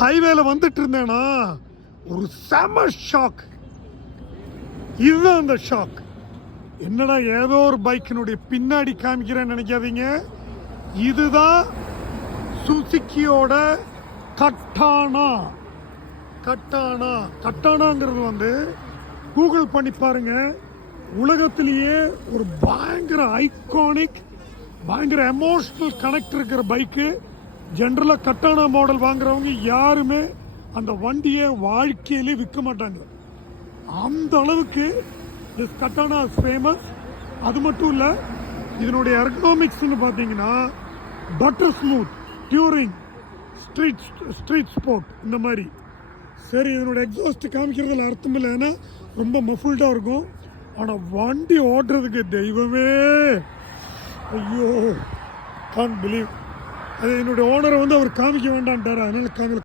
ஹைவேல வந்துட்டு இருந்தேனா ஒரு செம ஷாக். இதுதான் அந்த ஷாக். என்னடா ஏதோ ஒரு பைக்கினுடைய பின்னாடி காமிக்கிறேன்னு நினைக்காதீங்க. இதுதான் சுசுக்கியோட கட்டானா. கட்டானாங்கிறது வந்து கூகுள் பண்ணி பாருங்க. உலகத்திலேயே ஒரு பயங்கர ஐகானிக், பயங்கர எமோஷனல் கனெக்ட் இருக்கிற பைக்கு. ஜென்ரலாக கட்டானா மாடல் வாங்குறவங்க யாருமே அந்த வண்டியை வாழ்க்கையிலே விற்க மாட்டாங்க. அந்த அளவுக்கு திஸ் கட்டானா இஸ் ஃபேமஸ். அது மட்டும் இல்லை, இதனுடைய எர்கனாமிக்ஸ்னு பார்த்தீங்கன்னா butter smooth, during, street sport இந்த மாதிரி. சரி, இதனோட எக்ஸாஸ்ட் காமிக்கிறதுல அர்த்தம் இல்லை, ஏன்னா ரொம்ப மஃபுல்டாக இருக்கும். ஆனால் வண்டி ஓட்டுறதுக்கு தெய்வமே, ஐயோ, கான்ட் பிலீவ். அது என்னுடைய ஓனரை வந்து அவர் காமிக்க வேண்டான்ட்டார், அதனால காமிக்க